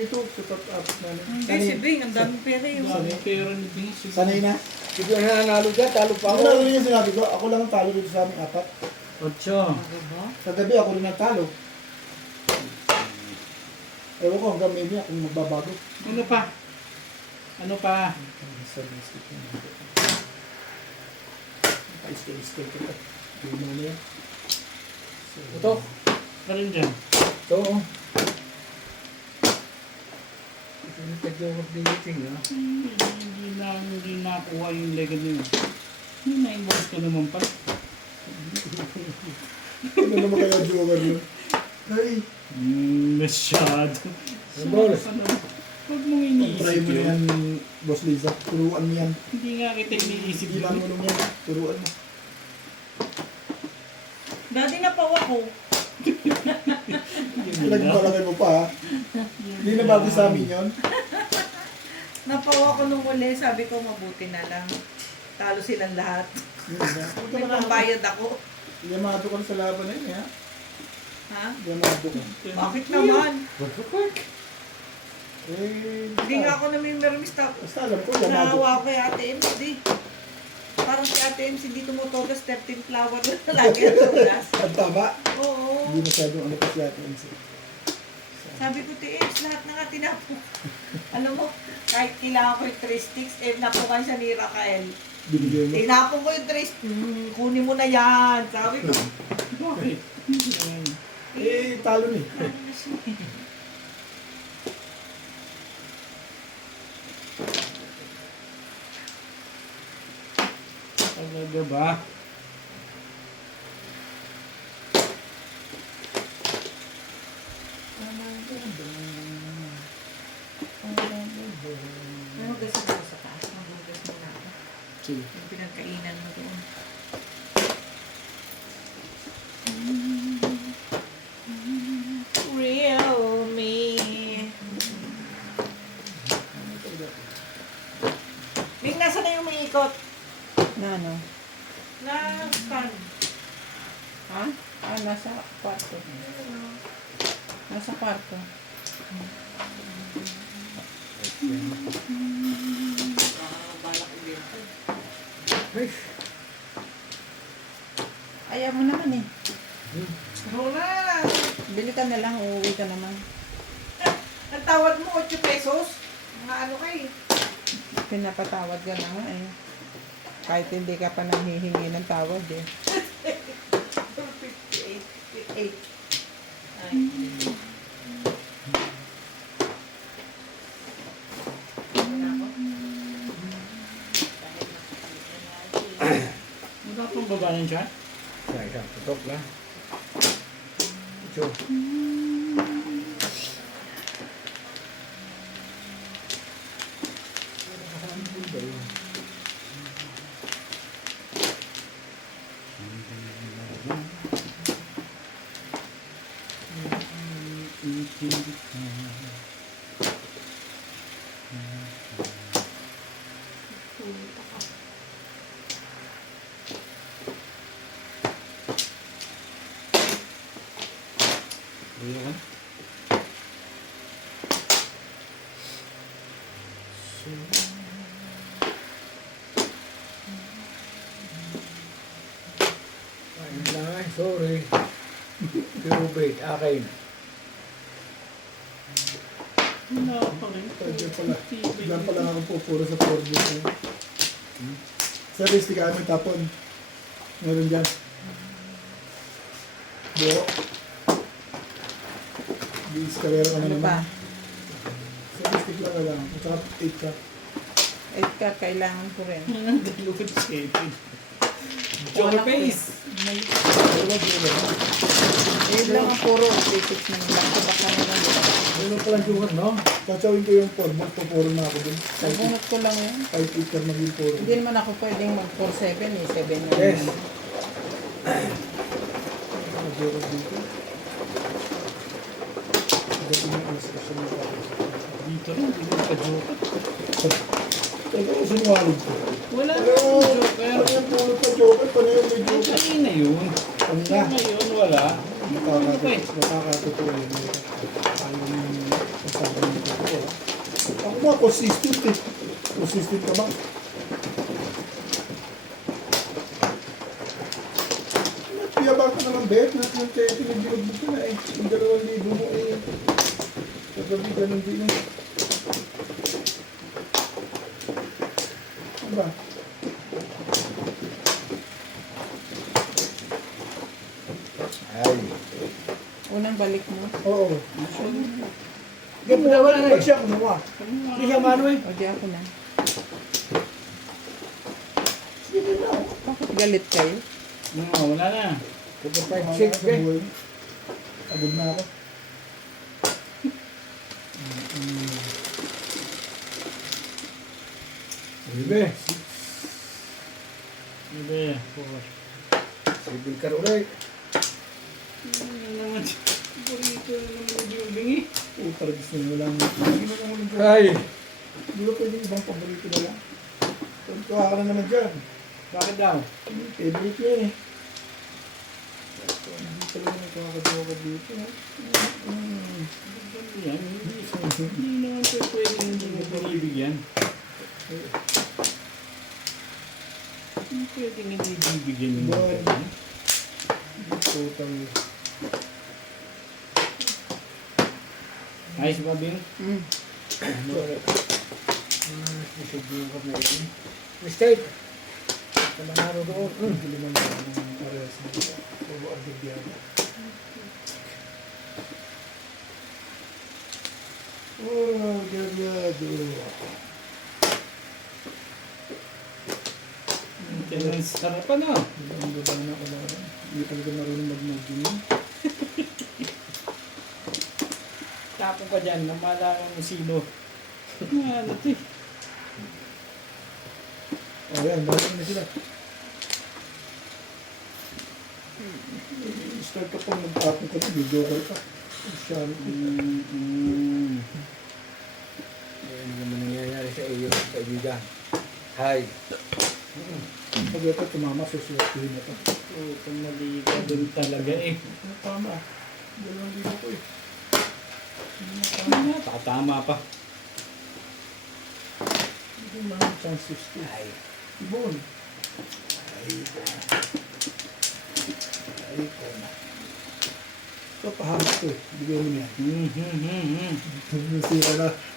ito, sa top-up namin. Hindi, si Bing, ang daming pera yun. Dami pera ni Bing. Sanay na. Hindi na nanalo dyan, talo pa Ako ako. lang yung sinabi ko, ako lang ang talo dito sa aming apat. Ocho. Diba? Sa gabi ako rin ang talo. Ewan ko hanggang may niya kung magbabago. Ano pa? Ano pa? Sa biscuit yun. Pa-stay-stay ko ito. Hindi mo na yan. Ito. Pa rin dyan. Ito. Ito yung tag-joker diliting, ha? Hindi nakuha yung legend nyo. Hindi na-inbox ka naman pala. Ano naman kaya joker yun? Ay, Masyado. Ano? Huwag mong iniisip try mo na yun. yan, Boss Liza. Turuan mo yan. Hindi nga kita iniisip Hindi lang yun. mo nung yan. Turuan mo. Dati napawa ko. Pinagpalagay mo pa ha. Hindi na bago sa amin yun. Napawa ko nung uli, sabi ko mabuti na lang. Talo silang lahat. Huwag ka May malakad. pambayad ako. Yamado ka sa laban na yun ha. Ha? Yamado ka. Bakit naman? Hindi nga ako namimirmis tapos. Basta alam ko, yamado. Naawa ko kay Ate MC. Parang si Ate MC hindi tumutogas 13 flower na lagi ang tugas. Ang tama. Oo. Hindi masyadong ano pa siya ate MC. Sabi ko, Tiims, lahat na nga tinapo. Alam mo, kahit kailangan ko yung 3 sticks, napukan siya ni Raquel. Binigyan mo. Tinapon ko yung 3 sticks. Kunin mo na yan. Sabi ko. Bakit? Eh, talo ni. Talaga ba? May magas na ako sa taas. Magugas mo na ako. Sige. Yung pinagkainan mo doon. Real me. Bing, nasa na yung may ikot? Na ano? Na stand. Ha? Ah, nasa kwarto. Nasa kwarto. Balak ko dito. Ayaw mo naman eh. Oo na. Bili ka na lang, uuwi ka naman. Ang tawad mo, 8 pesos. Mga ano kay. Pinapatawad ka na nga eh. Kahit hindi ka pa nanghihingi ng tawad eh. 58. Ay. Wala pang baba ng chat? Yan, isang tutok lang. Ito. Ayan. Ayun lang ay, sorry. Tubig, akin. Wala pa rin. Diyan pala. Diyan pala ako pupuro sa Forbes. Sa list ka kami tapon. Meron dyan. Buo. Di-escalera ka na Ano pa? naman. Sa list lang ka lang. At saka 8 ka. 8 ka, kailangan ko rin. Ang galugod seven. Wala Joker ko eh. face. Dalawa, dalawa. Yun lang ang puro. Basics na lang. Baka na lang. Ano palang joker, no? Tatawin ko yung Forbes. Pupuro na ako dun. Nabunot ko lang yan. 5-8 ka maging puro. Hindi naman ako pwedeng mag 4-7 eh. 7 na Yes. naman. Mag-joker dito. Dati yung instruction mo pa. Dito rin, hindi mo ka-joker. Ito ko sinungaling ko. Wala na Pero, akong joker. ano yung puro pa joker? Paano yung may Ay, joker? kanina yun. Ano Pero na? ngayon, wala. Ano pa eh? Makakatotoo yun. Ayaw yung masabi nito. mo, consistent eh. Consistent ka ba? Piyabang ka naman, Bet. Pinag-bilog ka na eh. Yung 2,000 mo eh. Kagabi, ganun din eh. Ano ba? Ay. Unang balik mo. Oo. Hindi mo wala na Ba't eh. siya kumuha? Hindi siya mano eh. O di ako na. Sige na ako. Bakit galit kayo? Wala na. Super Wala 5-6 sa eh. buhay. Agad na ako. Libe. Hindi. Four. Sibil ka ulit. Ano naman. Burrito na naman yung bingi. Para gusto nyo lang. Hindi mo naman dyan. Ay. Hindi ba pwede ibang paborito na lang? Tuwa ka na naman dyan. Bakit daw? Favorite yan eh. Hindi talaga nagkakatawa ka dito. Yan. Hindi naman po pwede hindi mo binibigyan. Hindi pwede hindi bibigyan yung mga ganyan. Total. Ayos ba, Bing? Isibil ka na eh. Mistake. Kamanaro doon. Hindi naman ang parehas nito. Puro agad yan. Oh, gagado. Ang sarap pa na. Ang gaba na ko lang. Hindi talaga marunong mag-maging. Tapon ka dyan, namala kung sino. Ano ito eh. Oh, yan. Balik na sila. Start ka pang mag-tapon ka na. Video call ka. Siya. Ano naman nangyayari sa iyo, kaibigan? Hi. Pag ito tumama, susuwestihin na ito. Kung mali ka dun talaga eh. Tama. Dalawang dito ko eh. Tatama pa. Hindi mga chances ko. Hi. Ibon. Ay ko. Ay ko na. Ito pahamit ko eh. Bigyan mo niya.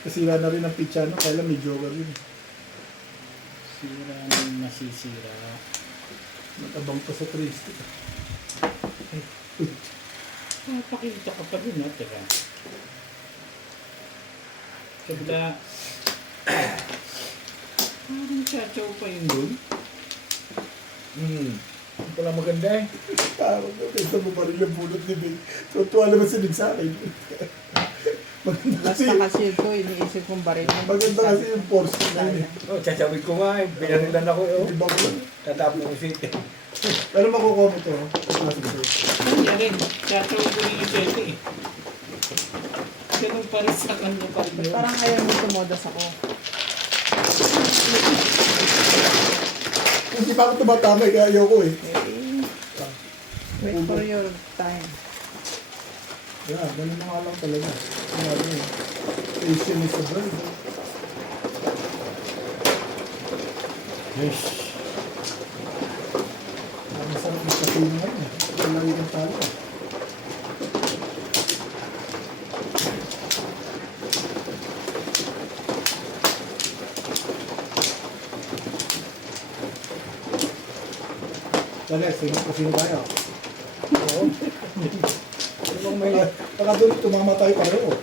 Nasira na rin ang pitsa no. Kaya lang may joker yun. Sira nang masisira. Matabang pa sa 3 stick. Pakita ka pa rin, no? Teka. Kabila. Parang chachaw pa yun dun. Hindi pala maganda eh. Tawag ko. Kaya mo pa rin ang bulot ni Bing. Tuwa naman si Bing sa akin. Maganda kasi. Basta kasi ito, iniisip kong baril. Maganda kasi yung force na yun eh. Oh, tsasawid ko nga eh. Pinarilan ako eh. Di ba ko? Tatapon ko siya eh. Pero makukuha mo ito. Classic ito. Kanya rin. Chachaw ko rin yung pwede eh. Ganun pa rin sa kanya pa rin yun. Parang ayaw mo tumodas ako. Hindi pa ako tumatama kaya ayoko eh. Wait for your time. Yeah, ganun na nga lang talaga. Sinabi eh. Patient is a bird. Yes. Ang sarap ng kasino ngayon eh. Kaya lagi kang talo eh. Dali, kasino tayo. Oo. Ano may Baka doon tumama tayo pareho.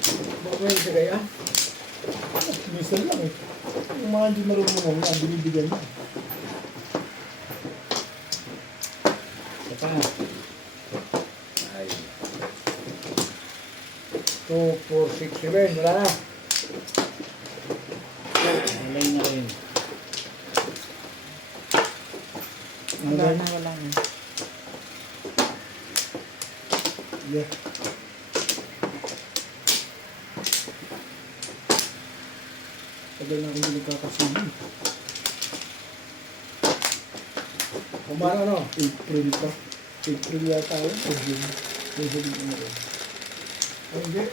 may isa kaya? Minsan lang eh. Yung mga hindi marunong nga, binibigyan niya. Saka. Ay. 2, 4, 6, 7. Wala na. Malay na rin. Wala na, wala na. Yeah. Tagal na akong nagkakasino. Kumano no? April pa. April yata yun. O June. May sabihin ko na rin. Ay, hindi.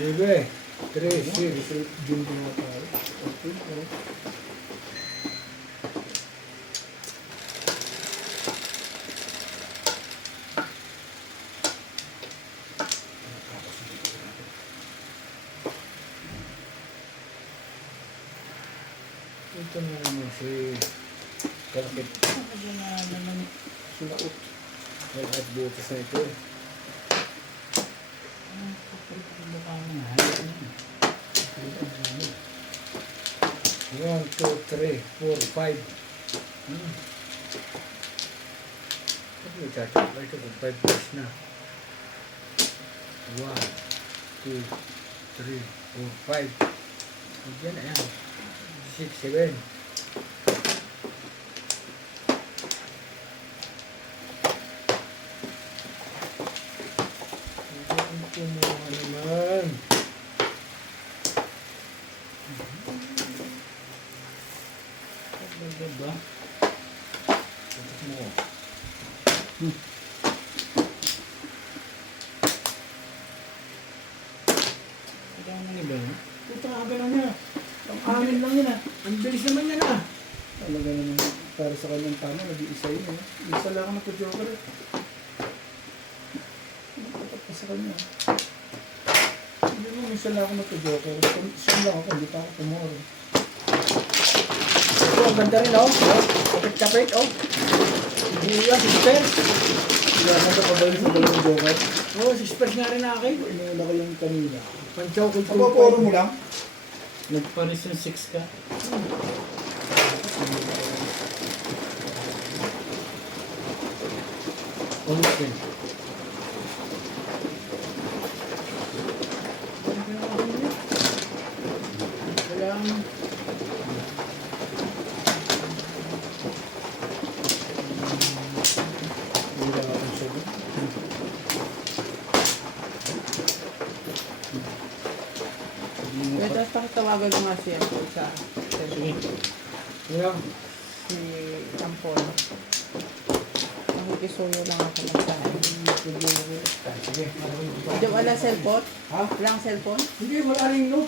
Libe. 3, 6. June ko na tayo. Okay, okay. Ito na naman si Kalakit. Sulaot. At butas na ito eh. 1, 2, 3, 4, 5. Ano yung chachak? Ito kung 5 plus na. 1, 2, 3, 4, 5. Yan na yan. 6, 7. Ito mo naman. Diba? Ito mo. Ikaw ang iba, no? Puta ka ganun niya. Ang amin lang yun ah. Ang bilis naman yan ah. Talaga naman para sa kanyang tama, nag-iisa yun eh. Isa lang ako nagpa-joker eh. Nakatapat pa sa kanya. Hindi mo, minsan lang ako nagpa-joker. Siyam lang ako, hindi pa ako tumoro. Ito, ang ganda rin oh. Kapit-kapit oh. Hindi yan, si Spurs. Kaya nagkapabalik sa dalawang joker. Oo, si Spurs nga rin akin. Inuuna ko yung kanina. Panchaw ko Kapaporo mo lang? Nagparis yung 6 ka. Ulitin. Kaya Hindi lang akong sagot. Pwede pakitawagan mo nga siya sa Sige. kaya si Ampon. Nakikisuyo lang ako magsahin. sige. Hindi wala cellphone? Ha? Walang cellphone? Hindi, wala rin no.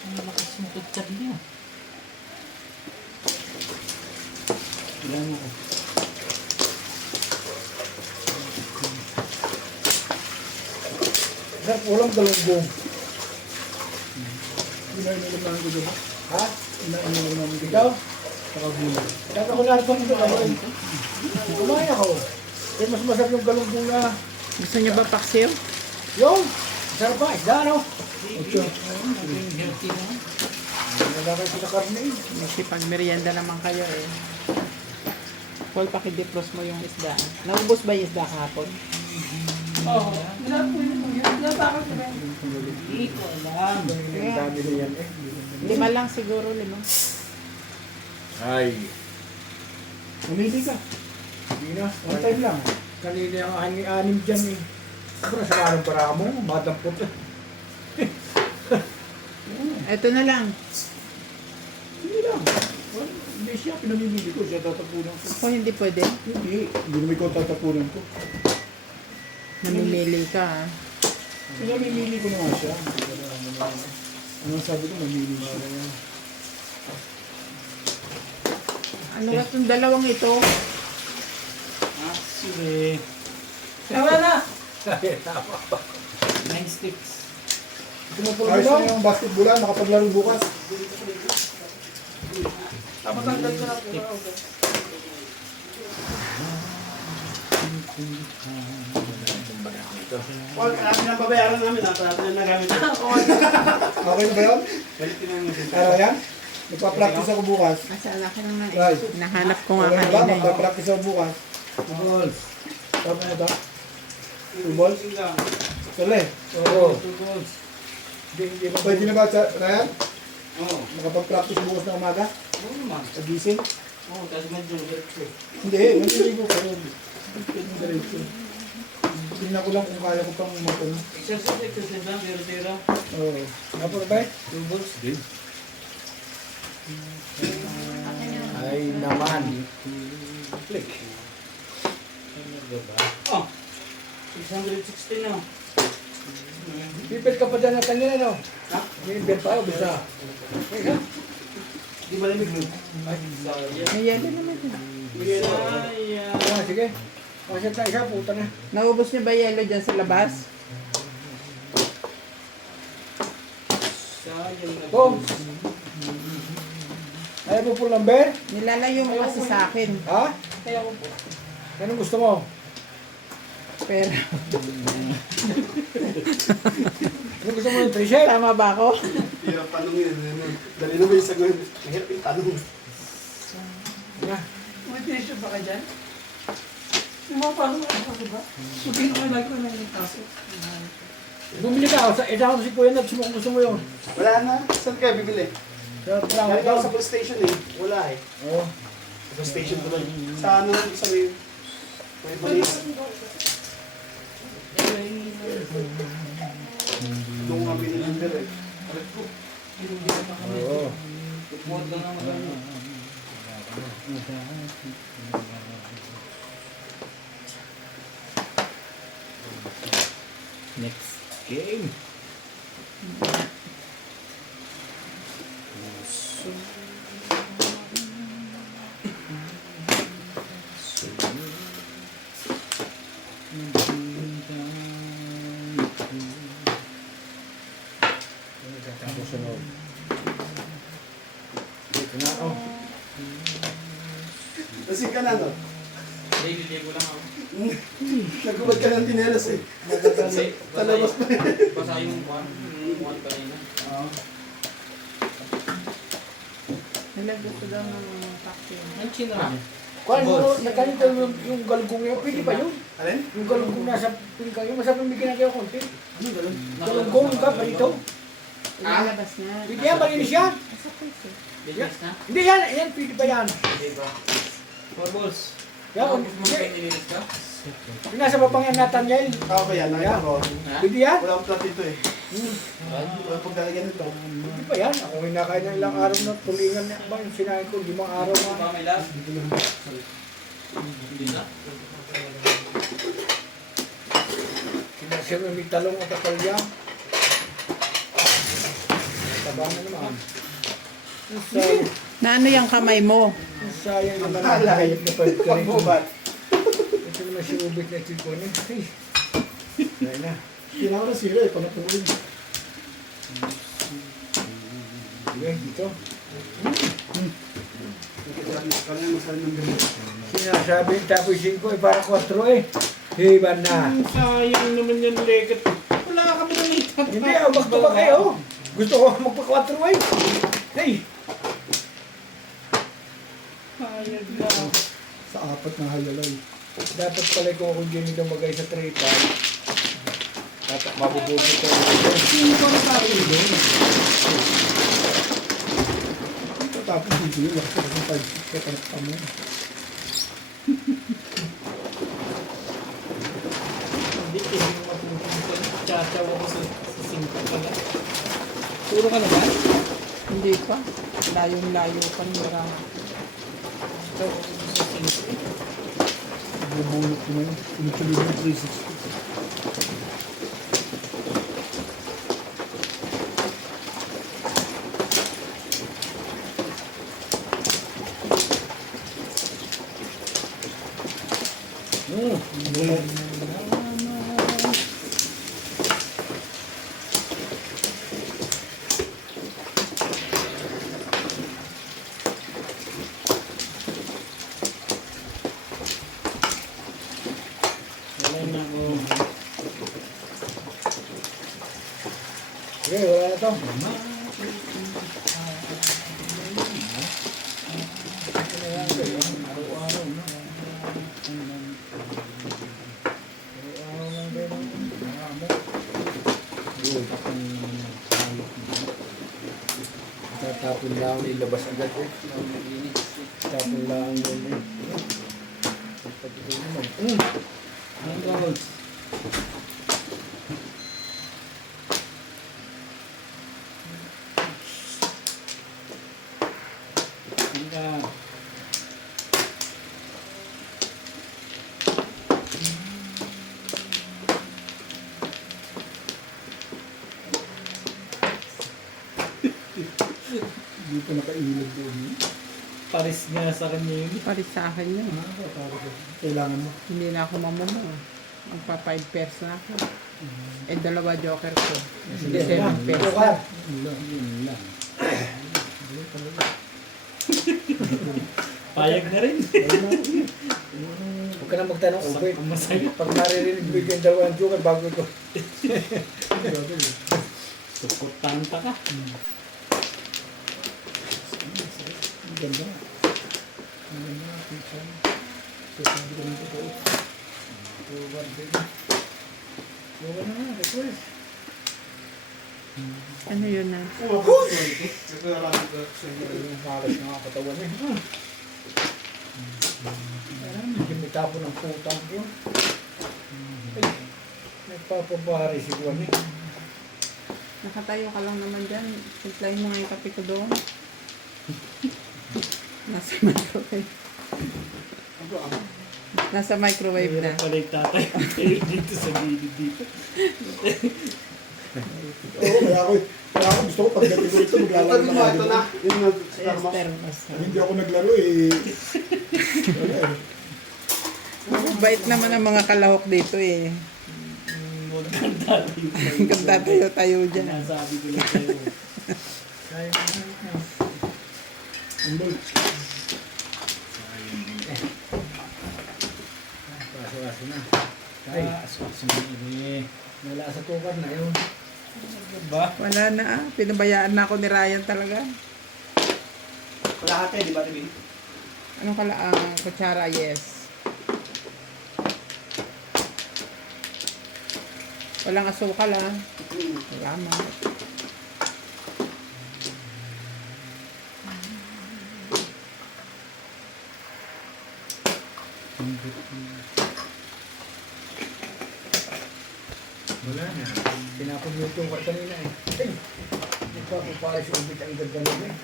Ang lakas mo tutad niya. Yan ako. Sir, walang galunggong. Inainulam namin ko diba? Ha? Inainulam namin ko. Ikaw? Saka gulay. Kaya ako narito nito kamay. Kumain ako. Eh, mas masarap yung galunggong na. Gusto niya ba paksiw? Yung! Masarap pa, isda no? Ocho. Naging healthy na. Wala kayo sa karne eh. Masipag merienda naman kayo eh. Paul, pakidipros mo yung isda. Naubos ba yung isda kahapon? Oo. Wala po yun. Wala pa ako sa Hindi ko alam. Ang dami na yan eh. 5 lang siguro, 5. Ay. Umili ka. Hindi na. One time lang. Kanina yung anim dyan eh. Ako na sa anong para mo, madampot eh. Ito na lang. Hindi lang. Well, hindi siya pinamimili ko. Siya tatapunan ko. Ako hindi pwede. Hindi. Hindi naman ikaw tatapunan ko. Namimili ka ah. Pinamimili ko na nga siya. Ano sabi ko, mamili siya. Ano ba itong dalawang ito? Actually, Tama na. 9 sticks. Ito na pala Ayos daw. na yung basketball nakapaglaro bukas. Tapos ang ganda na po. Paul, karami na babayaran namin ha. Parati na nagamit. Okay na ba yun? Balikin namin. Kaya yan? Nagpa-practice ako bukas. Asaan akin lang na Right. Nahanap ko nga Okay na ba? kanina eh. Magpa-practice ako bukas. Balls. Tama na ba? Two balls? Sali. Oo. 2 balls. Hindi ba Pwede na ba, Ryan? Oo. Makapag-practice bukas ng umaga? Oo naman. Pagising? Oo, kasi medyo hirap eh. Hindi, naliligo ko yun. Diretso. Tingnan ko lang kung kaya ko pang matun. Exercise lang, zero-zero. Oo. Ano ba? 2 balls din. Ay, Ay naman. Click. Oh, 660 na. Pipit ka pa dyan na kanina, no? Ha? May beer pa o bisa? Okay, ha? Di ba lamig nun? Ay, sayang. May yelo naman yun. Sayang. Ah, sige. Masyad na isa, puta na. Naubos niyo ba yelo dyan sa labas? Sayang na. Tom! Ayaw mo po ng beer? Nilalayo mo kasi sa akin. Ha? Kaya ko po. Anong gusto mo? Pero, Anong gusto mo ng t-shirt? tama ba ako? Hirap tanongin. Dali na ba yung sagot? Mahirap yung tanong. Na. May tissue ba ka dyan? Pumapasok ako ka ba? Sabihin ko lagi ko na yung taso. Bumili ka. Ito ako si Kuya Nats mo kung gusto mo yun. Wala na. Saan kayo bibili? Sa Kaya Trangkaw. ako sa police station eh. Wala eh. Oo. Sa police station ko lang. Sa ano lang sa may police. Doon kami nilimber eh. Oo. Buhat lang naman ano. Next game. Tapos sunod. Dito na ako. Lasing ka na no? Ligo lang ako. Nagubad ka ng tinelas eh. Kasi Talabas pa eh. basa yung buwan. Yung buwan kanina. Nilagay ko daw ng vacuum. Ang china. Kuan mo, nakanito yung galugong yun. Pwede ba yun? Alin? Yung galugong nasa pingka yun. Masarap yung bigyan natin yung konti. Ano ganun? Galugong ka pa dito. Ilalabas na. Pwede yan, malinis yan. Sa puso. Business na? Hindi yan, yan, pwede pa yan. Hindi ba? Four balls. Yan, Tapos mo hindi. kayo nilinis ka? Yung nasa babang yan Nathaniel. Tao ba yan? Nakita ko. Ha? Pwede yan. Wala akong plot ito eh. Wala paglalagyan nito. Pwede pa yan. Ako yung nakain ng ilang araw na tulingan na ba yung sinain ko, 5 araw Ano na. ba may last? Hindi na. Sinasir yung may talong at kapalya. Taba na naman. Na ano yung kamay mo? Ang sayang naman ang Alay. hayop na pagkarin. Pagbubat. Ito naman si Ubit na ito ko niya. Ay. Dahil na. Kailangan na sila eh. Panatuloy. Sige, dito. Kaya masal ng ganun. Sinasabi yung tapos 5 eh, para 4 eh. Hiban na. Ang sayang naman yan, Legat. Wala ka ba naman itatapos? Hindi, magtubak kayo. Gusto ko magpa 4 eh. Hey! Sayang na. Sa apat na hayalay. Dapat pala ko kung ganito magay sa 3-5. Dapat mabubuti ko. Sino ba nasabi doon? Tapos hindi yun. Lakas ng 5-6 kaya tanak mo. Hindi, hindi mo matutunan. Chachaw ako sa singkat pala. Puro ka na ba? Hindi pa. Layong-layo pa ng marami. Ito, sa singkat. Bubunot ko na yun. Pinituloy mo 360. Wala na ako. Okay, wala na to. Araw-araw na. Araw lang din. Marami. Tatapon lang, ilabas agad eh. Tapon lang yun eh. Pagkito naman. Ang goals. Hanggang ko nakailog doon. Paris nga sa kanya yun. Paris sa akin yun. Kailangan mo. Hindi na ako mamumo. Magpa 5 pairs na ako. Eh, dalawa joker ko. Hindi, 7 pairs. Joker. Yun lang. Payag na rin. Huwag ka na magtanong, okay. Ang masaya. Pag naririnig mo yung dalawang joker, bago ito. Sukot tanta ka. Ang ganda. Ang ganda. Picture. Sasabi ko rin ito. Joker din. Joker na nga, request. Ano yun na? Yung halos na nga katawan niya. Kimita po ng putang yun. Ay, nagpapabari si Juan eh. Nakatayo ka lang naman dyan. Simplahin mo nga yung kape ko doon. Nasa microwave. Nasa microwave na. Pala yung tatay. Dito sa gilid dito. Oo, kaya ako gusto ko pagdating ko ito, maglalaro na Ito na. Yun na. Si Esther. Hindi ako naglaro eh. Wala eh. Bait naman ang mga kalahok dito eh. Huwag kang dati. Hanggang tatayo-tayo dyan. Sinasabi ko lang sa'yo. Sayang na. Ang boy. Kaso-kaso na. Ay, Aswaso mo eh. wala sa tukar na yun. Ba? Wala na ah. Pinabayaan na ako ni Ryan talaga. Kalahati, di ba, Tibi? Anong kalaang kutsara? Yes. Walang asukal ah. Salamat. Wala na. Tinapon mo yung tukar kanina eh. Ay, nagpapapari si Ubit ang ganda nun eh.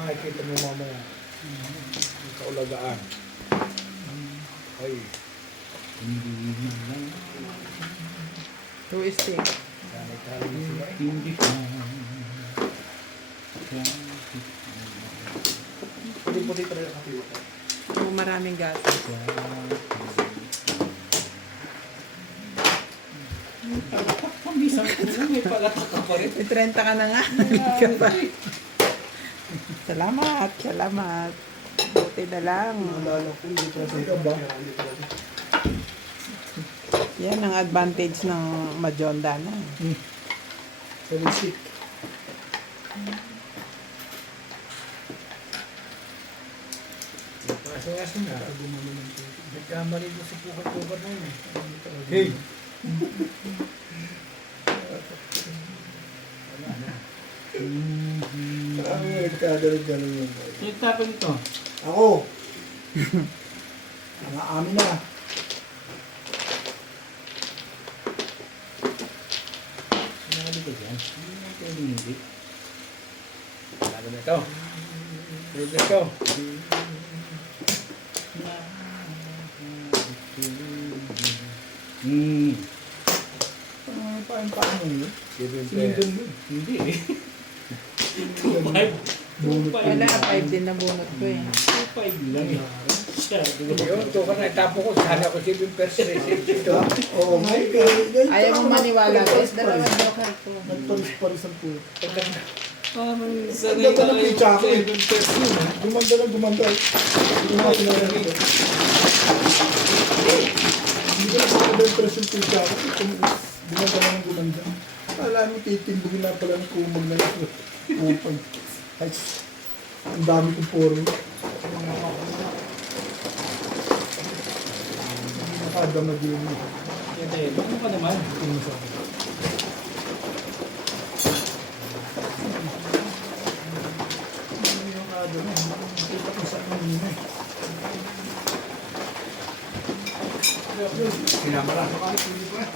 Makikita mo mamaya. Yung kaulagaan. Ay, Hindi lang. 2 stick. tali-tali na sila eh. Hindi ka. Puti-puti pa rin ang kape mo. Yung maraming gatas. Pambisang ko lang. May palatak ka pa rin. May 30 ka na nga. Hindi ka pa. Salamat. Salamat. Buti na lang. Naalala ko, hindi ko sa ba? Yan ang advantage ng Majonda na. 7-stick. Kaso-kaso na. Nagkamali mo sa tukar na yun eh. Hey! Wala na. Ang nagkagaling-galing yun. Yung tapon ito. Ako! Ang amin na. Sinali ka dyan. Hindi. Lalo na ito. Tulog na ito. Paano yun? 7 Sinindon mo. Hindi eh. 2.5. Bunot ko. Wala, 5 din na bunot ko eh. 2.5 lang eh. Siya. Yun, tukar na itapo ko. Sana ko 7 ito. Oo, my God. Ayaw mo maniwala, guys. Dalawang joker ko. Nagparis-paris ang puto. Parang Ang sanay ganda ng tayo pizza ko eh. 7 pesos yun eh. Gumanda lang, gumanda. Hindi ko na sinara nito. Hindi ko na sinara yung presyo yung pizza ko. Gumanda lang ang gumanda. Alam mo, titimbugin na pala ng kumag na ito. Upag. Ay, ang dami kong poro. Nakadamag yun. Hindi, ano ka naman? Tingin sa akin. Ano yung nakadamag? Nakita ko sa kanina eh. Sinamara sa kahit hindi ko eh.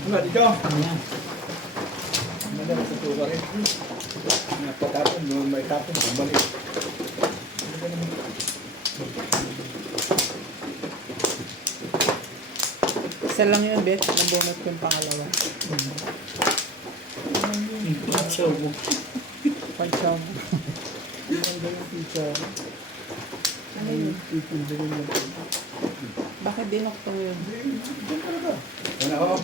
Ano dito? Ayan. Madala sa tukar eh. Napatapon, may tapon, bumalik. Isa lang yun, Bet. Nabunot ko yung pangalawa. Yung pizza mo. Palsaw. Gumanda yung pizza. Ano yun? Titindugin mo. Bakit dinokto yun? Diyan talaga. Wala ako.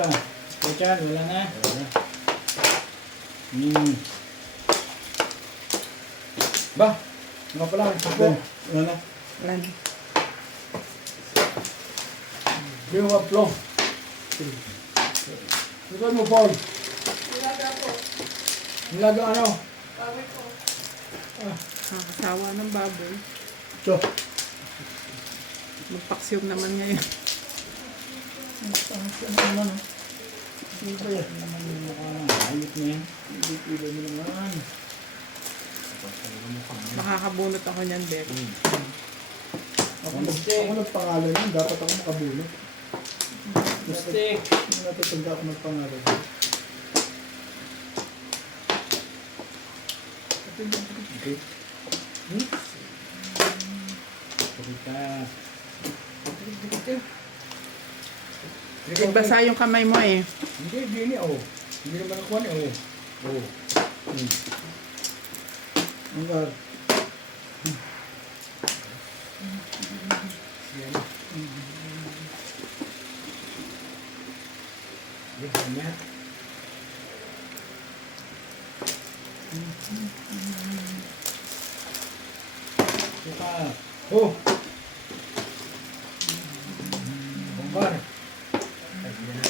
Pa. Richard, wala na. Ba? Nga pala, ako. Wala na. Wala na. Yung upload. Lugan mo, Paul. Nilaga po. Nilaga ano? Bawi ko. Nakakasawa ng baboy. So, Magpaksiw naman ngayon. ano naman, oh. Ano ba yan? Naman yung mukha ng ayot na yan. Hindi pila mo naman. Makakabunot ako niyan, Beck. Ako nagpangalan yun. Dapat ako makabulot. Mistake. Hindi natutanda ako nagpangalan. Okay. Pagka. Basa yung kamay mo eh. Hindi, hindi oh. Hindi naman ako oh. Oh. Ang gar. Yan. Yan na. Suka. Oh. Bombar. Ay, yan.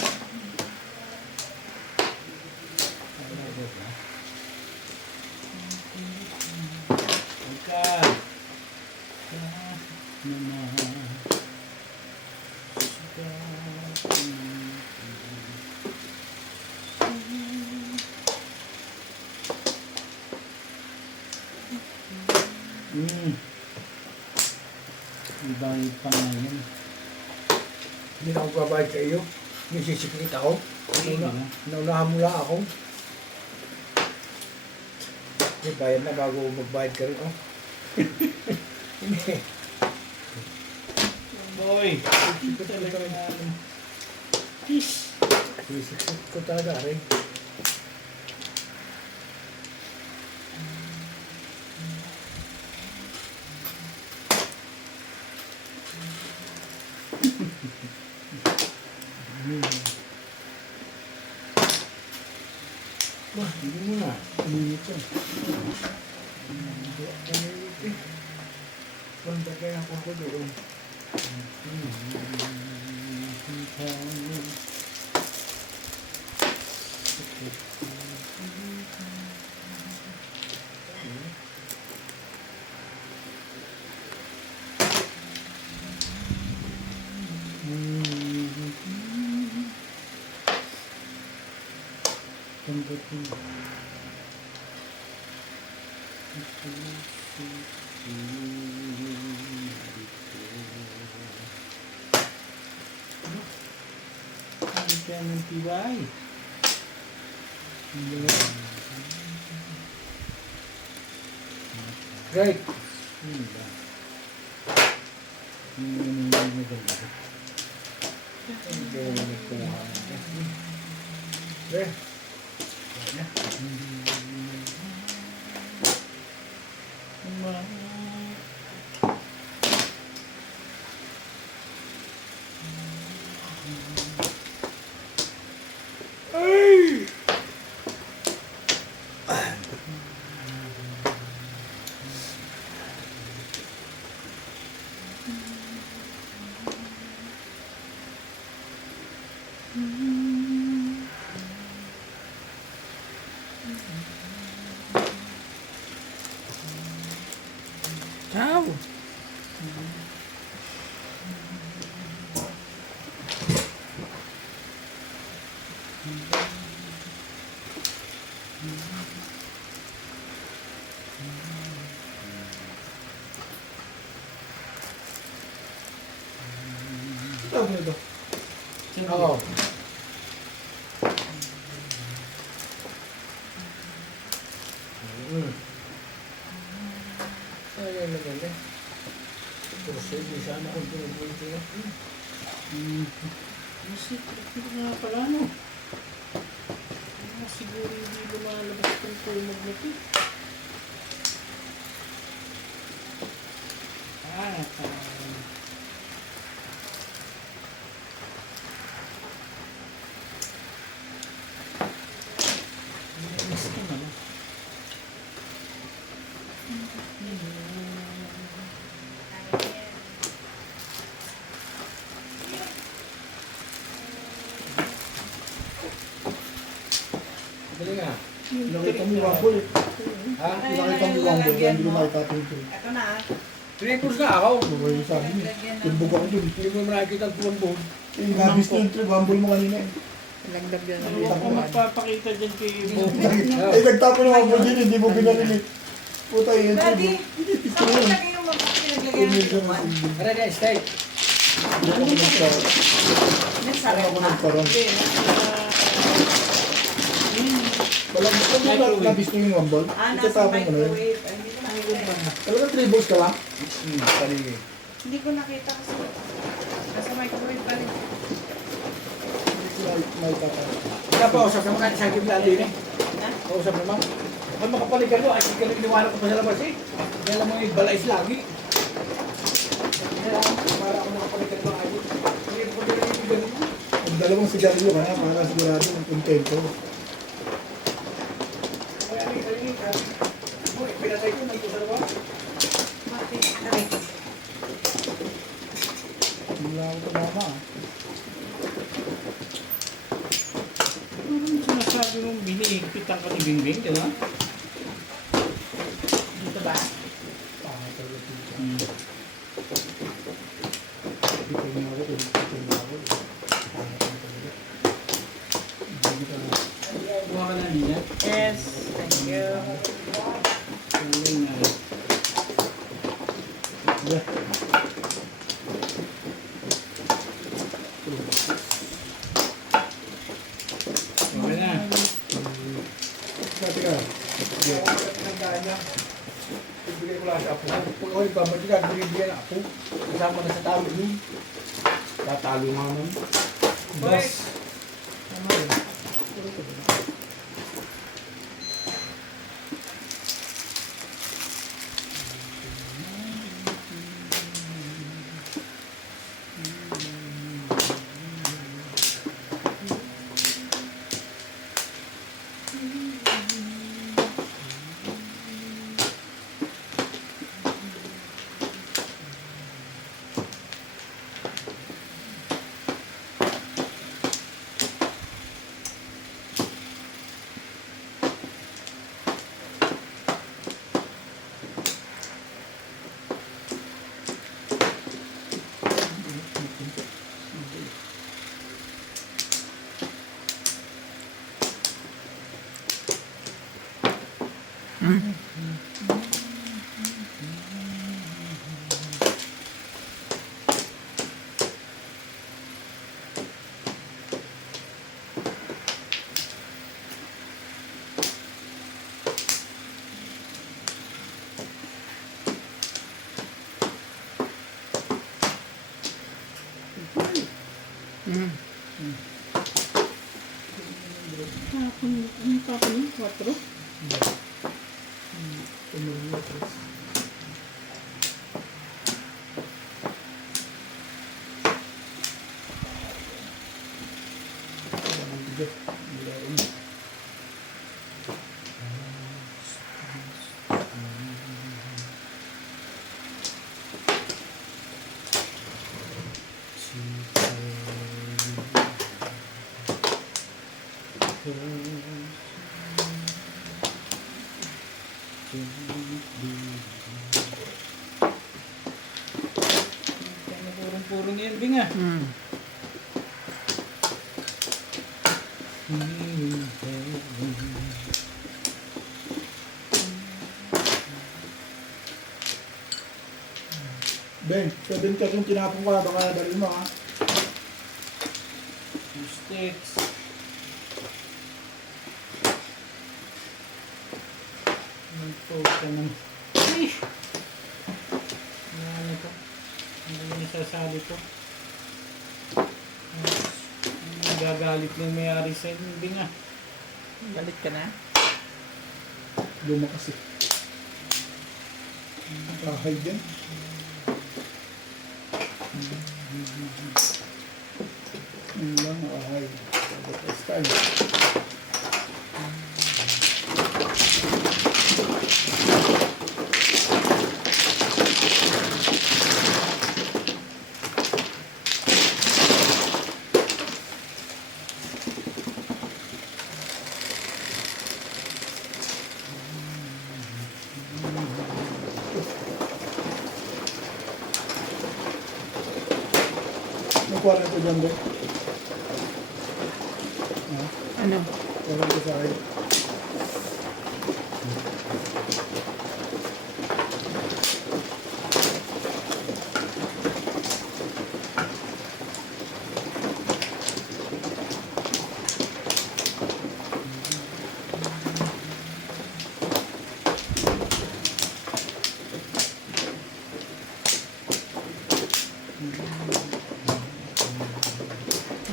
Pagka. Ibayad pa nga yun. Hindi na ako babayad sa iyo. Nisisiklit ako. Hindi na. Naunahan mo lang ako. Hindi, bayad na bago magbayad ka rin, oh. Hindi. Boy. Ito talaga na. Fish. Nisisiklit ko talaga rin. Wah, hindi mo na. Minit yan. Punta kaya ako doon. Hindi kaya ng tibay. Right. Yun ba? Yung maganda. Hindi mo nagkuha. Right. Ciao! Tawag nito. Oo. Ayun naman eh. Puro Sige, sana kung pinubuti na. Music, hindi nga pala, no? Siguro hindi lumalabas kung tumag na ito. Dali nga. Nakita mo yung wambol eh. Ha? Nakita mo yung wambol, kaya hindi ko makita ito yung Ito na. Triples na ako. Ano yung sabi niya? Timbog ako dun. Hindi mo nakikita ang tuwang-buhod. Yung nabis na yung wambol mo kanina eh. Lagdag yan. Ano ako magpapakita dyan kay Bo? Eh, nagtapon ng wambol din, hindi mo binarinig. Puta yun. Daddy, saan mo lagay yung mga pinaglagay ng inuman? Tara guys, stay. Hindi ako nagkaroon. May Ano sarap ako na. nagkaroon? Hindi, Walang nabis na yung wambol. Ah, nasa Itatapon mo na yun. microwave. Ay, hindi ko nakita. Talagang 3 balls ka lang? Paligay. Hindi ko nakita kasi. Nasa microwave pa rin. Hindi ko nakita. Kaya pa, usap naman kahit sa gitna din eh. Ha? Usap naman. Ang makapalikan mo, ay hindi ka liwanag ko pa sa labas eh. Kaya lang mga balais lagi. Kaya para ako makapalikan mo ayos. Hindi ko din yung ganun. Ang dalawang sigarilyo ka na para sigurado ng kontento. Kaya pinatay ko, nandito sa labas. Bakit? Aray. Hindi lang ako tumama ah. Ano sinasabi mong binihigpitan ka ni Bingbing, di ba? Dito ba? Pangat talaga dito. Dito niya ako, dito niya ako. Pangat na talaga. Hindi ka na. Kuha ka na niya. Yes. Thank you. Galing na. Yeah. Okay na. Dati ka. Kaya ako pinagdaan niya. Ibigay ko lang sa apo. Pag ako nagpapatigan, binibigyan ako. Kasama na sa talo niyo. Tatalo nga naman. Boss. Ano yun? Ano pa ako nun? 4? Purong-purong yan, Bing ah. Ben, 7 ka kung tinapon ka, baka dalhin mo ha. Two sticks. Nag-post ka ng... Ay! Ano to? nasasali ko. Nagagalit na yung may-ari sa hindi nga. Galit ka na? Luma kasi. Kahay dyan. Yun lang, kahay. Next time. Nakuha na ito dyan, Dok. Ano? Wala ito sa akin.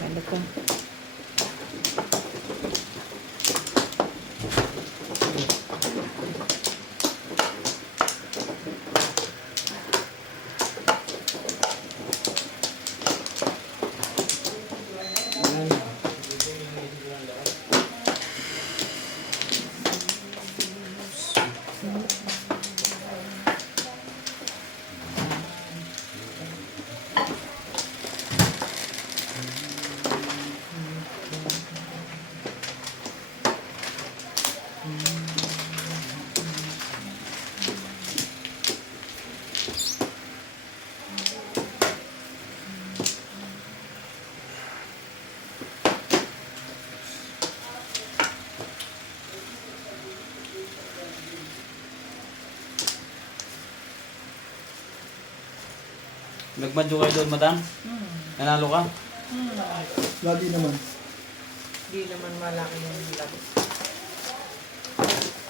Ano ko? Nagmadyo kayo doon, madam? Nanalo ka? Lagi naman. Hindi naman malaki yung labos.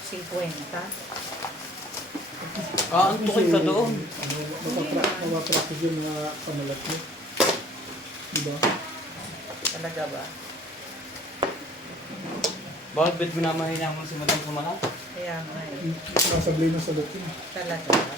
50. Ah, ang tukay ka doon. Mapapractice yung mga pamalat mo. Diba? Talaga ba? Bakit ba't minamahina mo si madam kumala? Kaya nga eh. Sasablay ng sagot yun. Talaga ba?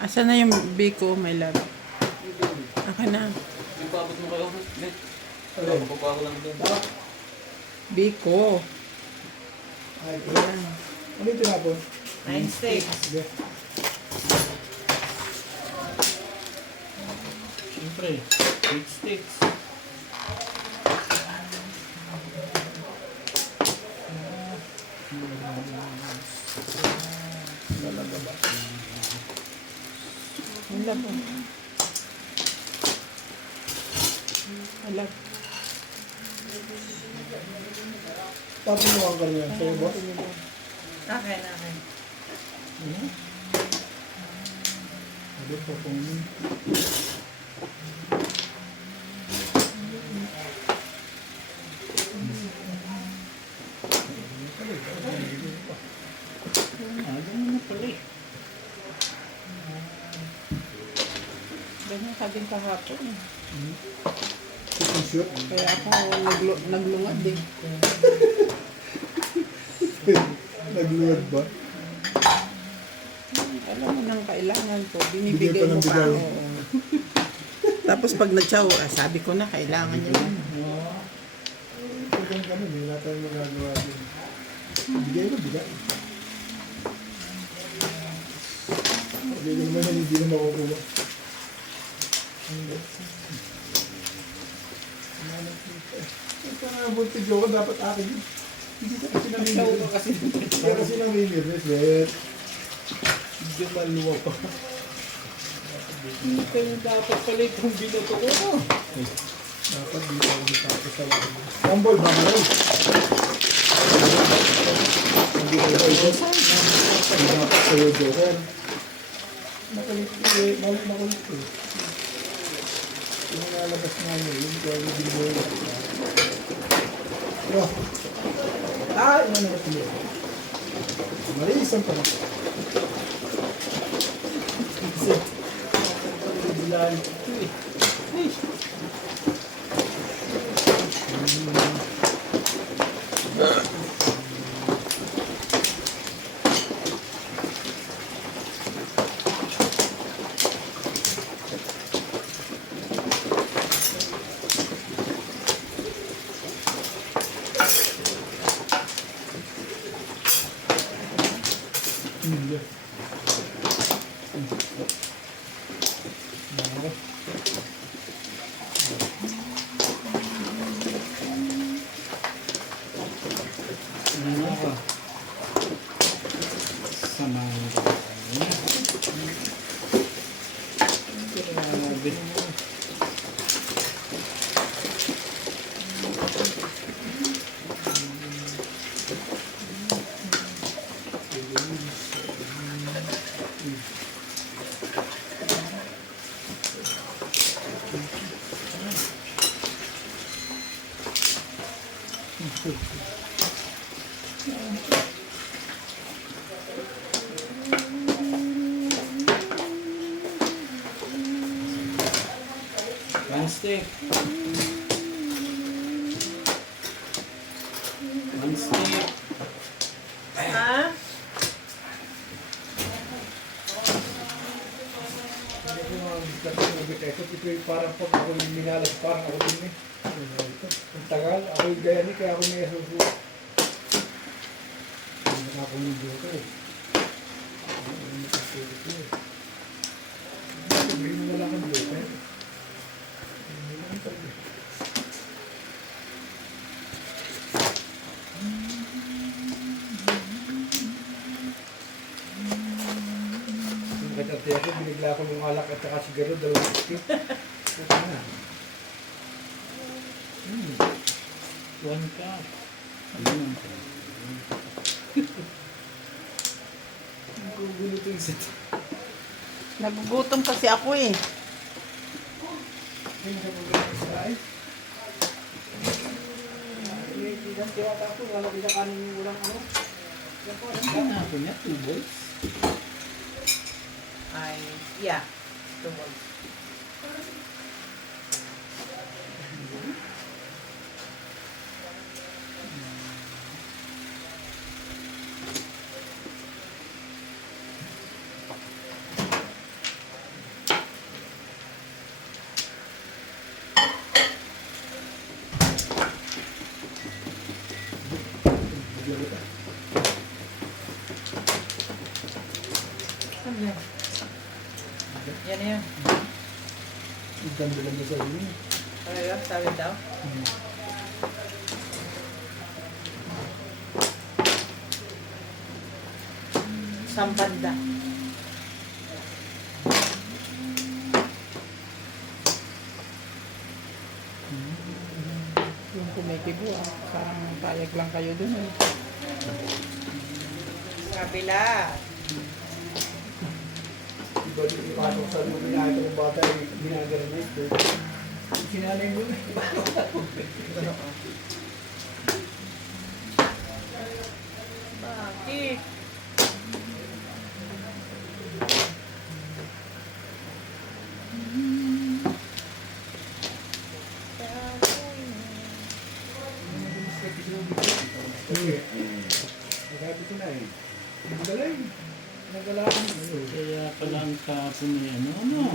Asan na yung biko, my love? Akin na. Yung paabot mo kayo, net. Alin? Pagpapa ko lang doon. Biko. Ay, kaya. Ano yung tinapon? 9 steaks. Sige. Siyempre, big sticks. Talaga ba? My love. My love. Tapos mo ang ganyan. Sa'yo, boss? Akin. Sabi ko kung Ganun na pala eh. Ganyan ka din kahapon. eh. chicken shoot. Kaya ako naglungad din. Nagluwad ba? Alam mo nang kailangan ko. Bigay Binibigay pa mo ng pa bigay. ako. Tapos pag nag-chow, sabi ko na kailangan niya yan. Kung kami, hindi natin magagawa din. Bigay mo, bigay. Bigay ko naman yan, hindi na makukuha. Ito na, buntig ko, dapat akin yun. Hindi ka kasi namimir. Hindi kasi namimir, Sir. Hindi maluwa pa. Hindi kayo dapat pala itong binato ko. Dapat dito ako tapos sa laki. Tambol, baka rin. Hindi ko ba ito? Hindi dapat sa'yo, Joker. Makulit eh. Makulit eh. Yung nalabas nga niya, yung kaya yung bilboy. Pero, ano na ito? Mali, isang pa na. Bilan ito eh. Ano ako? Samahan ko kami. Grabe. One stick. One stick. Ha? Ito yung parang pag ako yung minalas, parang ako din eh. Ang tagal, ako yung gaya ni, kaya ako may asusunod. Hindi na ako yung dito eh. Sabihin mo na lang ang dito eh. Yung katarte ako, binigla ko yung alak at saka sigaro, dalawang stick. Ito na. One cup. Ang gugulo ito yung set. Nagugutom kasi ako eh. Hindi mo sa problema sa ay. Ano ako niya? 2 balls? Ay, yeah. Tumol. Ano yan? Yan na yan. Ang ganda lang sa inyo. Ano yun? Sabi daw? Sambanda. Yung kumikibo ah. Parang payag lang kayo dun eh. Kabila. Iba din yung paano sa mga pinakita ng bata ay ginagano na ito. Sinanay mo na. Bakit? Nagabi ko na eh. Nagaling. Nagalaan. Kaya pala ang kapon niya. Ano?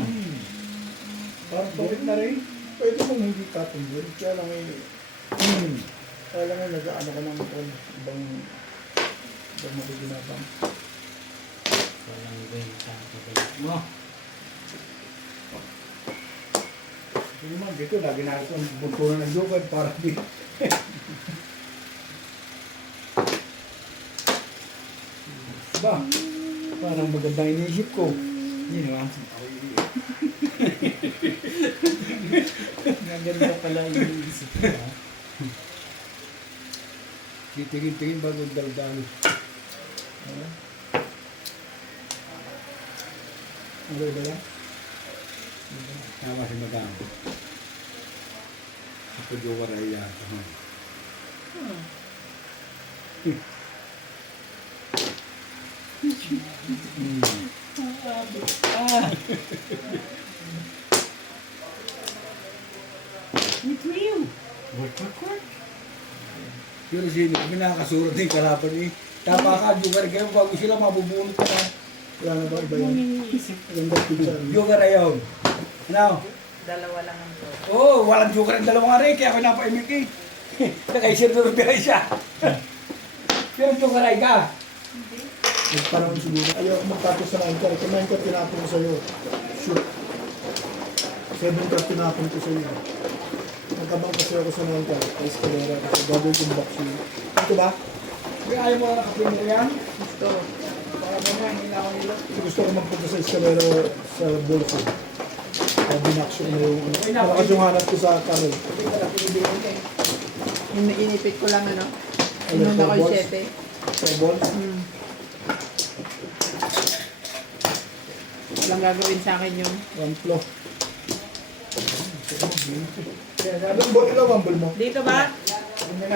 Parang tuwid na rin. Pwede mong hindi katumbol. Kaya lang eh. Kaya lang eh, nag-ano ka ng ibang makikinabang. Walang benta ako balik mo. Hindi naman dito, lagi na ito ang buntunan ng lukad para di. Ba? Parang maganda iniisip ko. Hindi naman. Naganda pala yung isip ko. Ha? Titingin-tingin bago daldan. Okay ba yan? Tama si Madam. Ito jowa rin yan. Pero sino, kami nakakasurot din kalaban eh. Tapa ka, jowa rin kayo, bago sila mabubunot ka na. Wala na ba iba yan? Ganda picture. Jowa rin yun. Ano? Dalawa lang ang to. Oo, walang jowa rin dalawa nga rin, kaya ako napaimik eh. Nakaisir na rin biya siya. Pero jowa rin ka. Nagparang siguro. Ayaw ako magtapos sa 9 car. Kung 9 car tinapon ko sa'yo. Shoot. 7 car tinapon ko sa'yo. Nagkabang kasi ako sa 9 car. Kaya escalera kasi gagawin kong boxing. Ito ba? Kaya ayaw mo na nakaprimero yan? Gusto. Para mo nga, hindi na ako nila. Gusto ko magpunta sa escalera sa bulso. Kaya binaksyon mo yung... Malakas yung hanap ko sa karel. Hindi ka na pinibigyan ka eh. Inipit ko lang ano. Ano, Inuna ko yung balls? 7. Sa ball. Walang gagawin sa akin yung... One flow. Ilang ball, ilang one ball mo? Dito ba? Hindi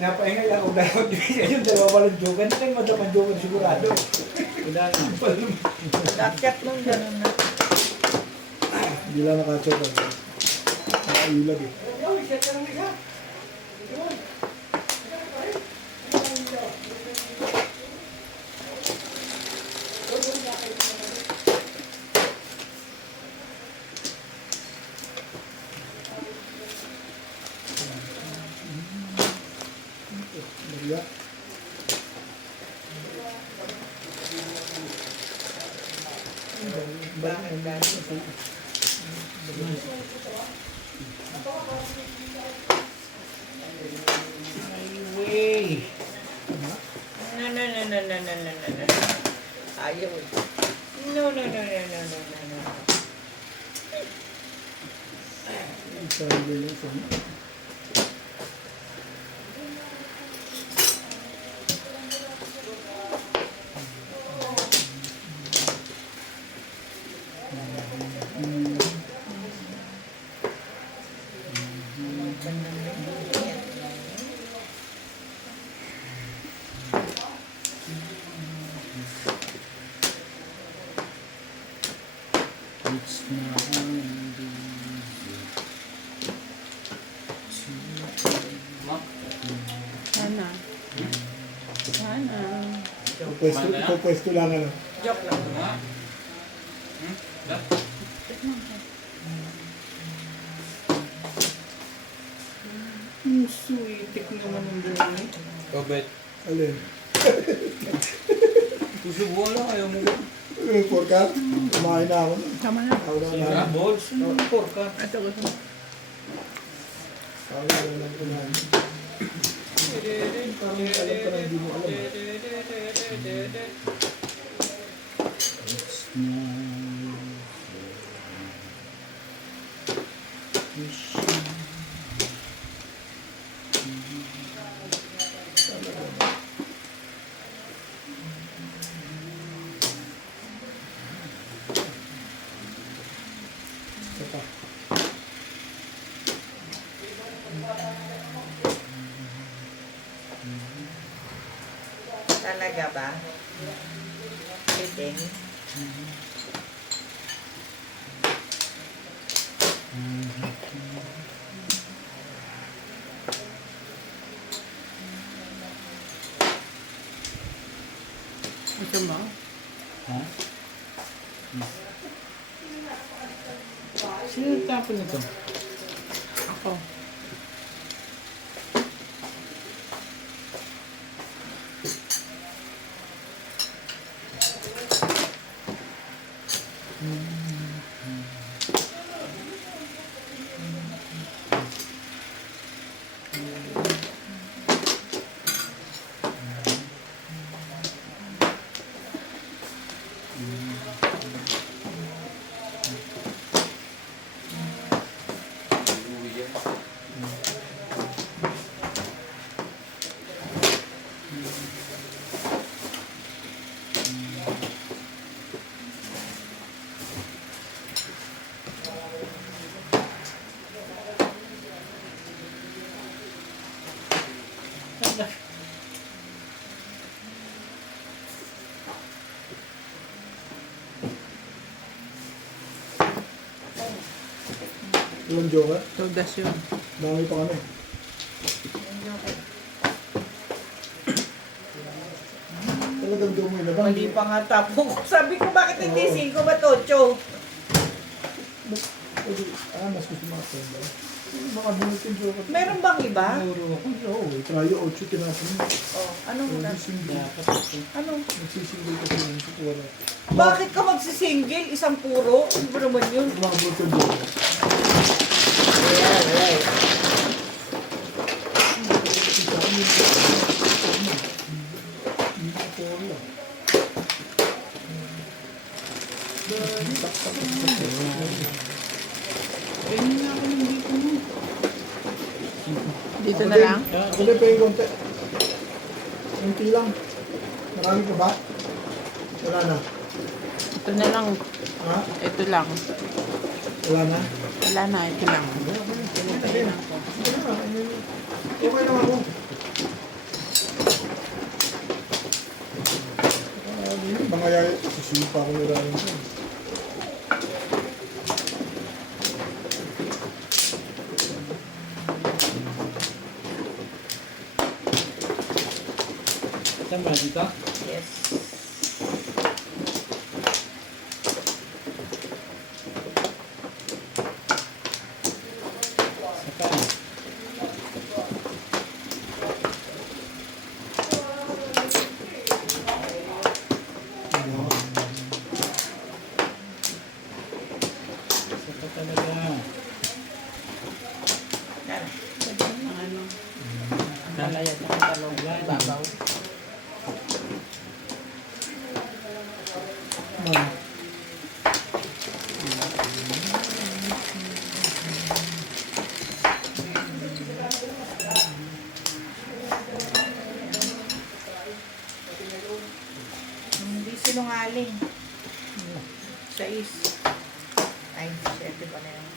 napahinga yan. Kung dalawa yung dalawa walang joke. Hindi tayo madaman joke sigurado. Wala na. Dakyat nung gano'n na. Hindi lang nakachot. Nakailag eh. Maria. Way. No, no, no, no, no, no, no, no, no. Ayaw. No, no, no, no, no, no, no, no. Sabi niya sa Sana. Sana. pwesto lang ano. Joke lang. Sweetik naman yung gano'n. Kabet. Alin? Susubuan lang, ayaw mo ba? Forecast? Kumain na ako. Tama na. Ako na. Balls? Porka. Ito gusto mo. Ako na lang kumain. Parang alam ka na hindi mo alam. Isa pa. Talaga ba? Kidding? Gusto mo? Ha? Sino tapon nito? Ako. Yung joker, Todas yun. dami pa kami. Talagang dumi na ba? Mali pa nga tapo ko. Sabi ko, bakit hindi 5 ba 8? Mas gusto mga pwede. Baka bunot yung joker. Meron bang iba? Oo, tayo 8 tinapon mo. Oh, anong na? Ano? Nagsisingle kasi yun sa kuwara. Bakit ka magsisingle? Isang puro? Ano ba naman yun? Mga bunot yung joker. Ayun nga ako yung dito mo. Dito na lang? Sige, pa yung konti. Konti lang. Marami pa ba? Wala na. Ito na lang. Ha? Ito lang. Wala na? Wala na, ito lang. Sige na. Okay lang ako. Mga yaya, sisipa ko nila rin siya. Saan ba dito? Yes. Saan? Saan talaga? Ano? Malaya sa talong. Babaw. Hindi sinungaling. 6. Ay, 7 pa na yun.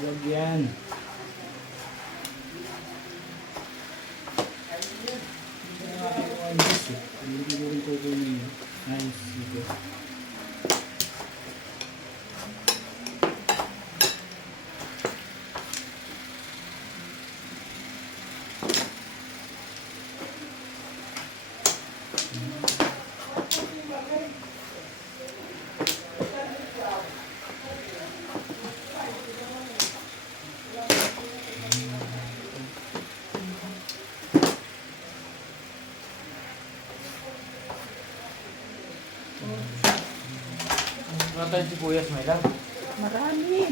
Huwag yan. Hindi ko rin kukunin. Ay, sige. Ano tayo sibuyas, may lang? Marami.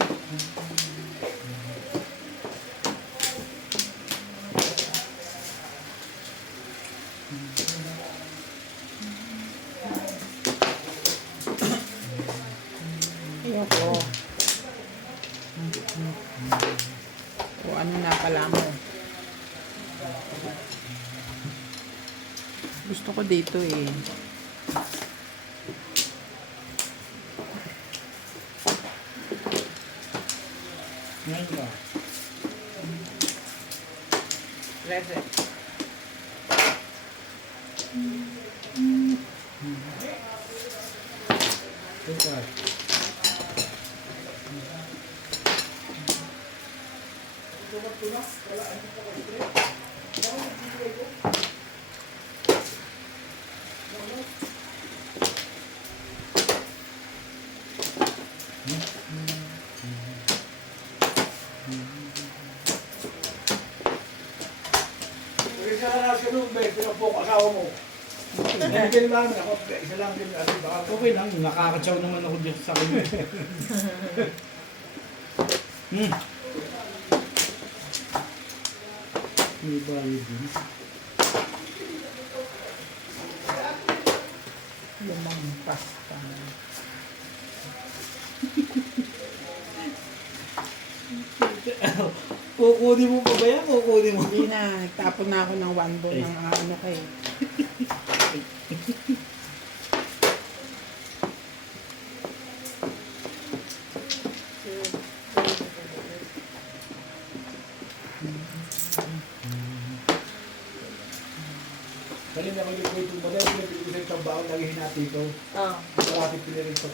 Ayoko. O ano na pala mo. Gusto ko dito eh. Ngayon ba? Red. Super. isa ka na sa nung bay, pinapok asawa mo. Hindi lang ako, isa lang din natin baka. Okay lang, nakakatsaw naman ako dyan sa kanya. May bayad din. Limang pasta. Kukunin mo pa ba yan? Kukunin mo? Hindi na, nagtapon na ako ng one bowl ng ano kayo. Kanina ko yung kwento mo dahil pinapili ko sa isang baon, lagi hinati ko. Oo. Parati pinirin ko.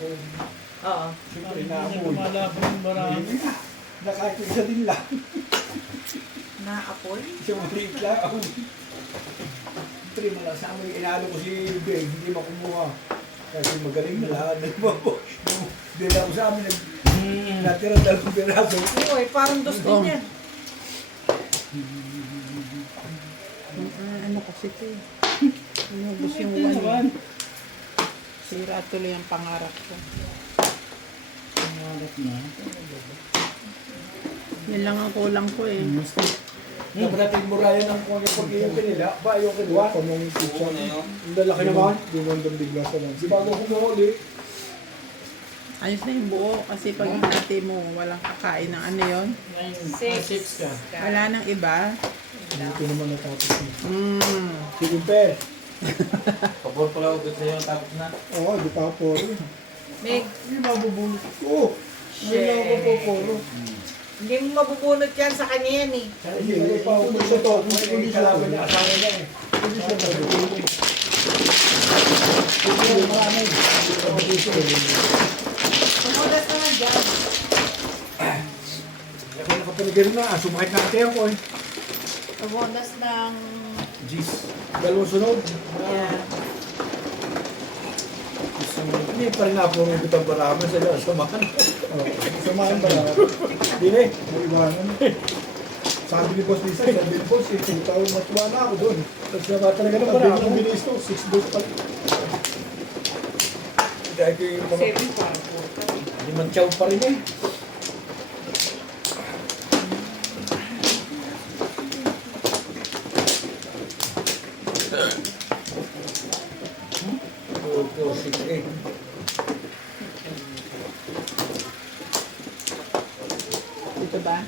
Oo. Siyempre Hindi na niya ako. lumalaban ng marami. Hindi na. Nakahit isa din lang. Naapoy? Isang maliit lang ako. Siyempre malasama yung inalo ko si Ben, hindi makumuha. Kasi magaling na lahat. Hindi lang sa amin, natira 2 piraso. Uy, parang dos Oh. din yan. Ano kasi ito eh. Inubos yung Ito one. naman. Sira tuloy ang pangarap ko. Pangarap na. Yan lang ang kulang ko eh. Dapat natin murayan ng kung yung pag-iyon kanila. Ba, yung kinuha. Pamang pizza. Ang lalaki naman. Di mo nang bigla sa lang. Si bago kumuli. Ayos na yung buo kasi pag hinati mo, walang kakain ng ano yon. 6 ka. Wala nang iba. Hindi ko naman natapos yun. Sige, pe. Pabor pala ako sa iyo, tapos na. Oo, di pa ako rin. Meg, Hindi mabubulot ko. Hindi na ako poporo. hindi mo mabubunot yan sa kanya yan eh. Hindi, hindi pa ako sa to. Hindi kalaban niya, asawa niya eh. Hindi siya mabubulot. Hindi siya marami. Hindi siya mabubulot. Tumulas naman dyan. Ako nakapanigil na, sumakit na ate ako eh. Tumulas ng... Jeez. Dalawang sunod. Yeah. Hindi pa rin ako rin bitang barama sa samahan. Samahan ba lang? Hindi na eh. May iwanan. Sabi ni Boss Lisa, sabi ni Boss, 2 taon matuwa na ako doon. Tapos naman talaga ng Sabi barama. ng bilis ko, 6 days pa. Dahil ko yung mga 7 parang puta. limang tiyaw pa rin eh. Four, 6, 8. Dito ba?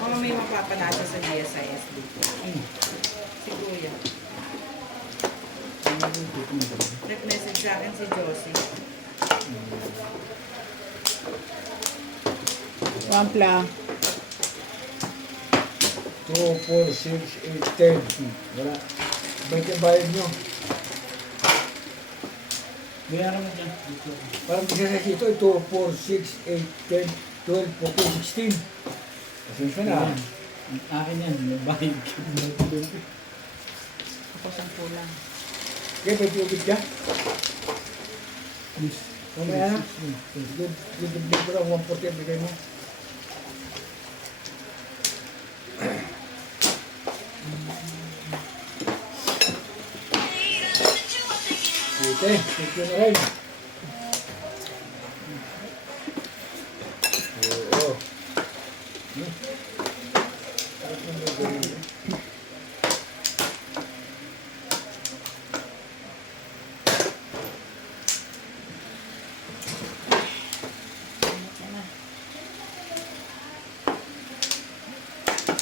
Mga may mapapanasa sa GSIS dito. Si Kuya. Nag-message sa akin si Josie. Wampla. 2, 4, 6, 8, 10. Wala. Ba't yung bayad nyo? Bayaran mo dyan. Parang isa sa ito, 2, 4, 6, 8, 10, 12, 14, 16. Pasensya na. Ayan. Ang akin yan, may bayad ka. Tapos ang kulang. Okay, may tubig ka? Please. Mamaya na. Good ko lang, 140 ang bigay mo. Okay, thank you na rin. Oo.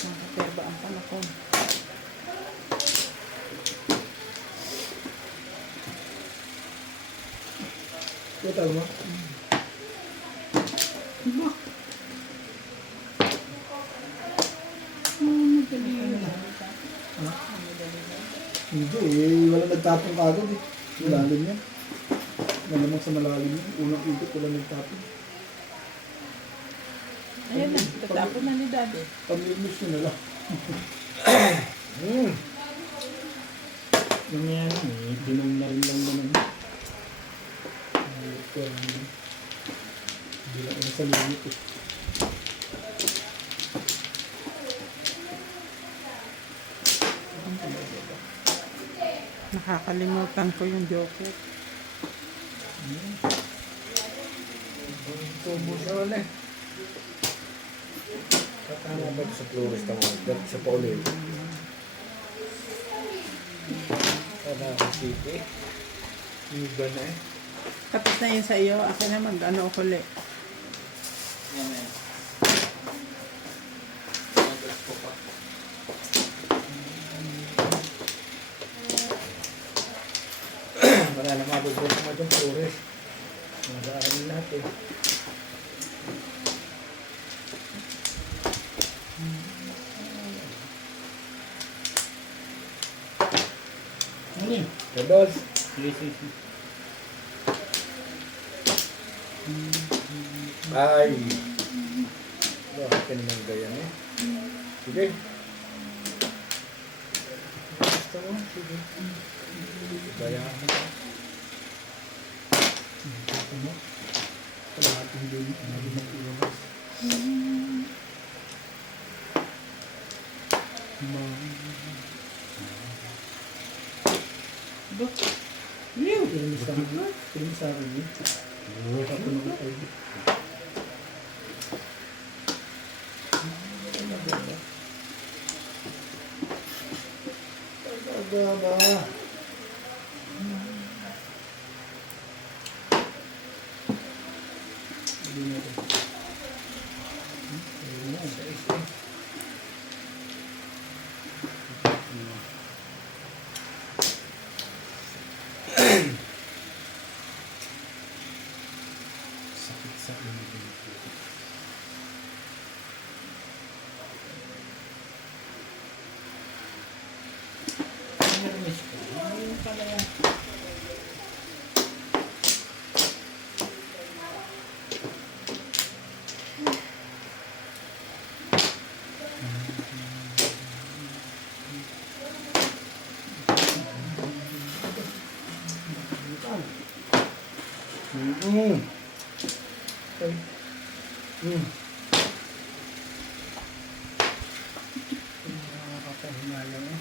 Nakaperba ang panakon. Total mo? Hindi eh, wala nagtapong kagad eh. Malalim yan. Malamang sa malalim yan. Unang ikot, wala nagtapong. Ayan na, tatapon na ni Daddy. Pamilimus nyo na lang. Mamaya lang eh, dinom na rin lang naman. Bilang ko na sa limit eh. Nakakalimutan ko yung joker. Tubo siya ulit. Kakana ba sa flores na mga dahil sa paulit? Kada ako city. Yung ba na eh? Tapos na yun sa iyo. Akin na mag-ano ako ulit. Amen. Wala na mabubos mo itong flores. Mag-aaral natin. Ano yun? Kados. Ay. Bakit ka naman ganyan eh? Sige. Gusto mo? Sige. Bayaan mo. Ano? Kalahating din. Ano din ang iwas? Film sa akin yun. Tapos na kayo. Talaga ba? Hindi na ito. Ayun na. Sakit sa ulo. Nakakahinayang eh.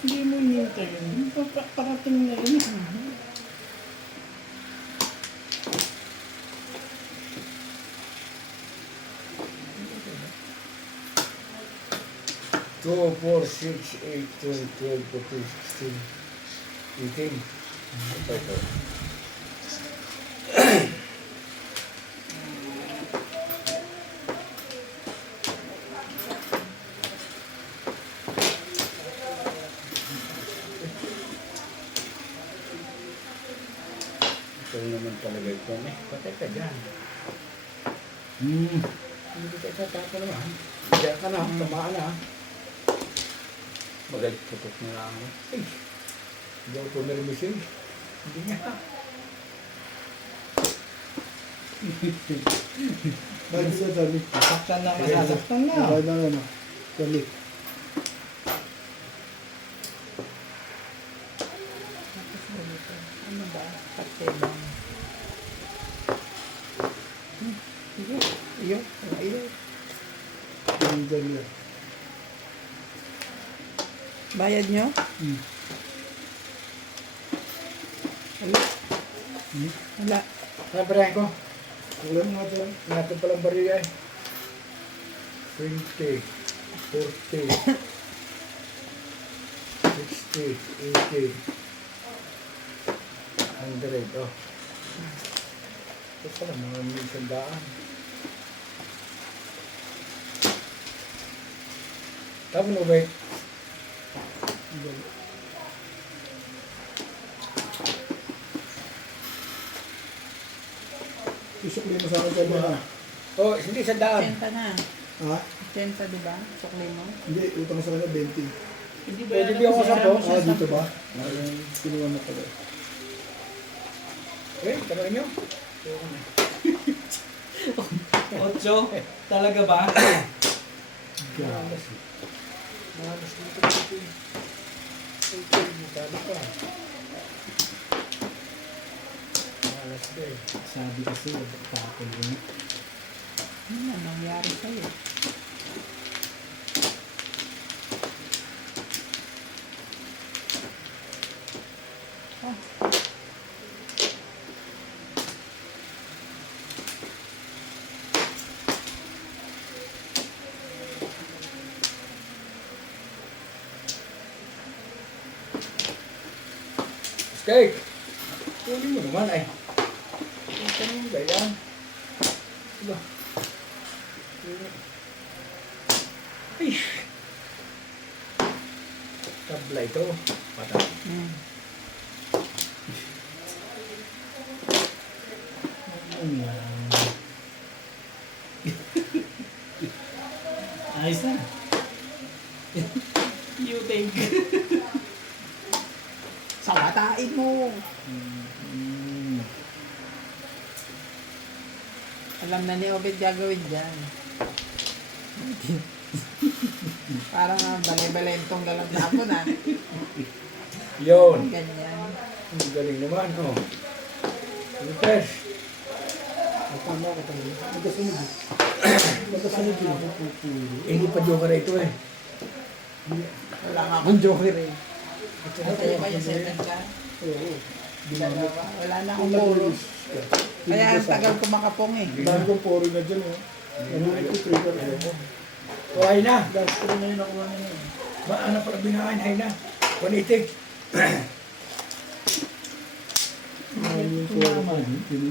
Hindi mo hinintay yun. Parating na yun. 2, 4, 6, 8, 10, 12, 14, 16, 18. Ito. Ito naman talaga ito. Patay ka dyan. Hindi ka tatapa naman. Diyan ka na, tamaan na. Magalit putok na lang ako. Ay, hindi ako pumirmisin. Hindi nga. Bakit sa dalik? Saktan na masasaktan na. Bakit na ano? Dalik. Ano ba? Patebang. Iyo. Iyo. Iyo. Yung dalik. Bayad nyo? Wala. Wala. Sabi ko, Wala mo nga dyan. natin palang bariya eh. 20, 40, 60, 80, 100. Oh. Ito pala, mga minsan daan. Tama mo ba? Isukli mo sa akin dyan na. Oh, hindi sa daan. 80 na. Ha? 80 di ba? Sukli mo. Hindi, utang sa kanya 20. Hindi ba Pwede yan ba ako ang sa boss? kasama Ah, siya dito ba? Ayun, kinuha mo pala. Eh, tarayin nyo. Ocho? Talaga ba? Malas eh. Malas dito dito eh. Ay, magkano pa. Malas din. Sabi kasi, tapon din. Ano na nangyari sa'yo? Steak! Tuloy mo naman ay. Ang tanong mo ganyan. Diba? Ay! Tabla ito. Patay. Hmm. Ayos na. You think. Sawatain mo! Alam na ni Obed gagawin dyan. Parang balay-balentong dalang tapon ah. Yun. Ganyan. Ang galing naman, oh. Lupes. Tama ka tayo. Magkasunod eh. Magkasunod yun. Hindi pa joker ito eh. Wala nga akong joker eh. Kaya ba yung 7 ka? Oo. Dalawa. Wala na akong puro. Kaya ang tagal ko makapong eh. Dahil kong poro na dyan eh. Ano ito, trigger ko. Kuhay na. Last ko na yun nakuha na yun. Ano pala binahain? Hay na. Panitig. Ayun yung Ito naman. poro.